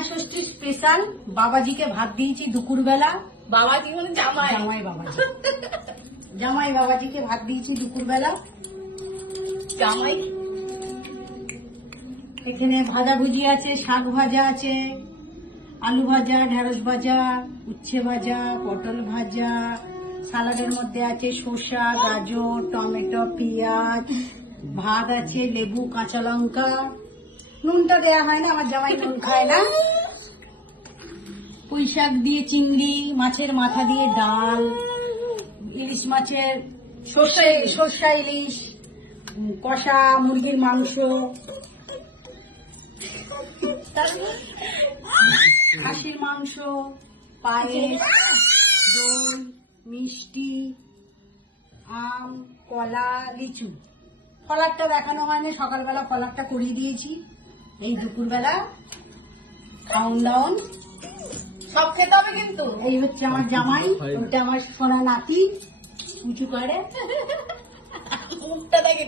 জামাই ষষ্ঠী স্পেশাল বাবাজিকে ভাত দিয়েছি দুপুরবেলা। বাবাজি মানে জামাই। জামাই বাবাজি, জামাই বাবাজিকে ভাত দিয়েছি দুপুরবেলা। জামাই এখানে ভাজাভুজি আছে, শাক ভাজা আছে, আলু ভাজা, ঢেঁড়স ভাজা, উচ্ছে ভাজা, পটল ভাজা, সালাডের মধ্যে আছে শসা, গাজর, টমেটো, পেঁয়াজ, ভাত আছে, লেবু, কাঁচা লঙ্কা। নুনটা দেয়া হয় না, আমার জামাই নুন খায় না। পুঁই শাক দিয়ে চিংড়ি, মাছের মাথা দিয়ে ডাল, ইলিশ মাছের সর্ষা ইলিশ, কষা মুরগির মাংস, খাসির মাংস, পায়েস, দই, মিষ্টি, আম, কলা, লিচু। ফলারটা দেখানো হয়নি, সকালবেলা ফলারটা করিয়ে দিয়েছি। এই দুপুরবেলা খাওন দাওন সব খেতে হবে কিন্তু। এই হচ্ছে আমার জামাই, ওটা আমার সোনা নাতি, উঁচু করে। মুখটা দেখে